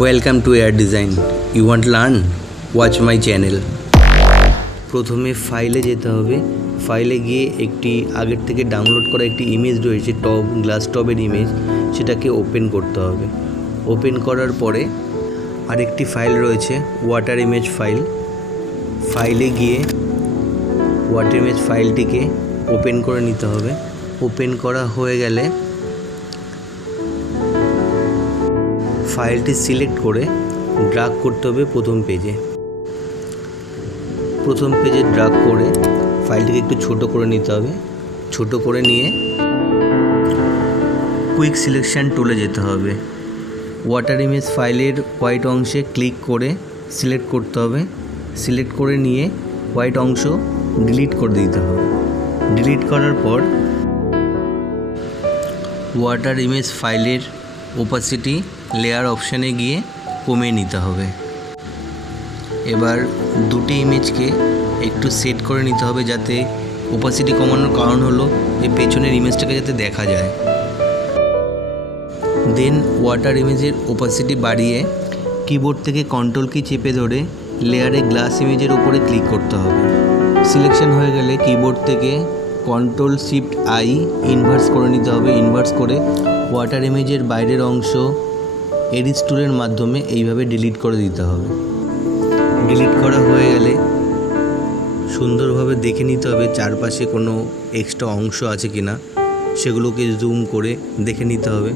Welcome to air design. You want learn? Watch my channel. প্রথমে ফাইলে যেতে হবে। ফাইলে গিয়ে একটি আগের থেকে ডাউনলোড করা একটি ইমেজ রয়েছে, টব গ্লাস টবের ইমেজ, সেটাকে ওপেন করতে হবে। ওপেন করার পরে আরেকটি ফাইল রয়েছে ওয়াটার ইমেজ ফাইল। ফাইলে গিয়ে ওয়াটার ইমেজ ফাইলটিকে ওপেন করে নিতে হবে। ওপেন করা হয়ে গেলে ফাইলটি সিলেক্ট করে ড্রাগ করতে হবে প্রথম পেজে। প্রথম পেজে ড্রাগ করে ফাইলটিকে একটু ছোট করে নিতে হবে। ছোট করে নিয়ে কুইক সিলেকশন টুলে যেতে হবে। ওয়াটার ইমেজ ফাইলের হোয়াইট অংশে ক্লিক করে সিলেক্ট করতে হবে। সিলেক্ট করে নিয়ে হোয়াইট অংশ ডিলিট করে দিতে হবে। ডিলিট করার পর ওয়াটার ইমেজ ফাইলের ওপাসিটি লেয়ার অপশানে গিয়ে কমিয়ে নিতে হবে। এবার দুটি ইমেজকে একটু সেট করে নিতে হবে, যাতে ওপাসিটি কমানোর কারণ হলো যে পেছনের ইমেজটাকে যাতে দেখা যায়। দেন ওয়াটার ইমেজের ওপাসিটি বাড়িয়ে কিবোর্ড থেকে কন্ট্রোল কি চেপে ধরে লেয়ারে গ্লাস ইমেজের উপরে ক্লিক করতে হবে। সিলেকশন হয়ে গেলে কিবোর্ড থেকে কন্ট্রোল শিফট আই ইনভার্স করে নিতে হবে। ইনভার্স করে ওয়াটার ইমেজের বাইরের অংশ এডিট টুলের মাধ্যমে এইভাবে ডিলিট করে দিতে হবে। ডিলিট করা হয়ে গেলে সুন্দরভাবে দেখে নিতে হবে চারপাশে কোনো এক্সট্রা অংশ আছে কি না, সেগুলোকে জুম করে দেখে নিতে হবে।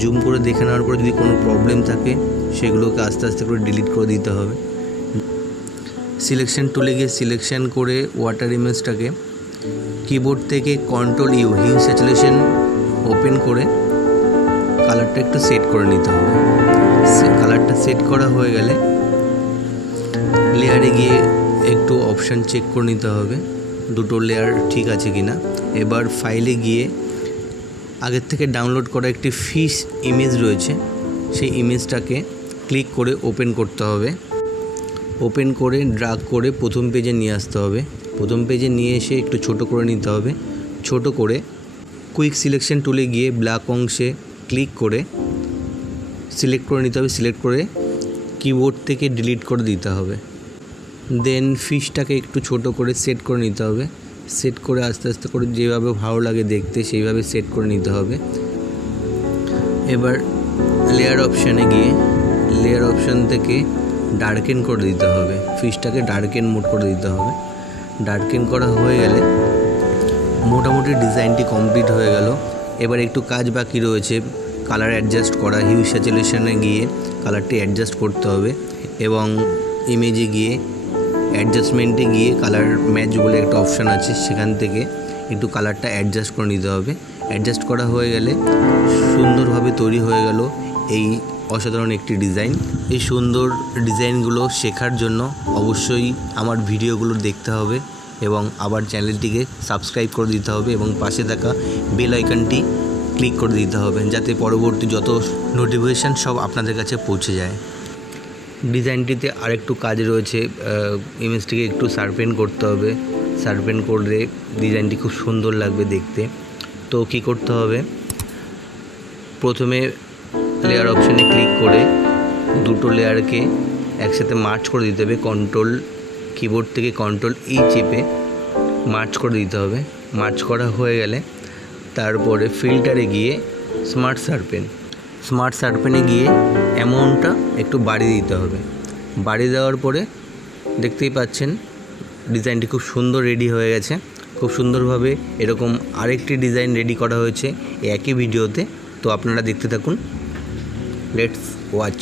জুম করে দেখে নেওয়ার পরে যদি কোনো প্রবলেম থাকে সেগুলোকে আস্তে আস্তে করে ডিলিট করে দিতে হবে। সিলেকশন টুলে গিয়ে সিলেকশন করে ওয়াটার ইমেজটাকে কিবোর্ড থেকে control U hue saturation open করে কালারটা একটু সেট করে নিতে হবে। কালারটা সেট করা হয়ে গেলে লেয়ারে গিয়ে একটু অপশান চেক করে নিতে হবে দুটো লেয়ার ঠিক আছে কি না। এবার ফাইলে গিয়ে আগের থেকে ডাউনলোড করা একটি ফিশ ইমেজ রয়েছে, সেই ইমেজটাকে ক্লিক করে ওপেন করতে হবে। ওপেন করে ড্রাগ করে প্রথম পেজে নিয়ে আসতে হবে। প্রথম পেজে নিয়ে এসে একটু ছোট করে নিতে হবে। ছোট করে কুইক সিলেকশন টুলে গিয়ে ব্ল্যাক অংশে ক্লিক করে সিলেক্ট করে নিতে হবে। সিলেক্ট করে কিবোর্ড থেকে ডিলিট করে দিতে হবে। দেন ফিশটাকে একটু ছোট করে সেট করে নিতে হবে। সেট করে আস্তে আস্তে করে যেভাবে ভালো লাগে দেখতে সেইভাবে সেট করে নিতে হবে। এবার লেয়ার অপশানে গিয়ে লেয়ার অপশান থেকে ডার্কেন করে দিতে হবে। ফিশটাকে ডার্কেন মোড করে দিতে হবে। ডার্কেন করা হয়ে গেলে মোটামুটি ডিজাইনটি কমপ্লিট হয়ে গেল। এবার একটু কাজ বাকি রয়েছে, কালার অ্যাডজাস্ট করা। হিউ স্যাচুরেশনে গিয়ে কালারটি অ্যাডজাস্ট করতে হবে এবং ইমেজে গিয়ে অ্যাডজাস্টমেন্টে গিয়ে কালার ম্যাচ বলে একটা অপশান আছে, সেখান থেকে একটু কালারটা অ্যাডজাস্ট করে নিতে হবে। অ্যাডজাস্ট করা হয়ে গেলে সুন্দরভাবে তৈরি হয়ে গেল এই অসাধারণ একটি ডিজাইন। এই সুন্দর ডিজাইনগুলো শেখার জন্য অবশ্যই আমার ভিডিওগুলো দেখতে হবে এবং আবার চ্যানেলটিকে সাবস্ক্রাইব করে দিতে হবে এবং পাশে থাকা বেল আইকনটি ক্লিক করে দিতে হবে, যাতে পরবর্তী যত নোটিফিকেশান সব আপনাদের কাছে পৌঁছে যায়। ডিজাইনটিতে আরেকটু কাজ রয়েছে, ইমেজটিকে একটু শার্পেন করতে হবে। শার্পেন করলে ডিজাইনটি খুব সুন্দর লাগবে দেখতে। তো কী করতে হবে, প্রথমে লেয়ার অপশানে ক্লিক করে দুটো লেয়ারকে একসাথে মার্চ করে দিতে হবে। কন্ট্রোল কিবোর্ড থেকে কন্ট্রোল ই চেপে মার্চ করে দিতে হবে। মার্চ করা হয়ে গেলে তারপরে ফিল্টারে গিয়ে স্মার্ট শার্পেনে গিয়ে অ্যামাউন্টটা একটু বাড়িয়ে দিতে হবে। বাড়িয়ে দেওয়ার পরে দেখতেই পাচ্ছেন ডিজাইনটি খুব সুন্দর রেডি হয়ে গেছে। খুব সুন্দরভাবে এরকম আরেকটি ডিজাইন রেডি করা হয়েছে একই ভিডিওতে। তো আপনারা দেখতে থাকুন। Let's watch.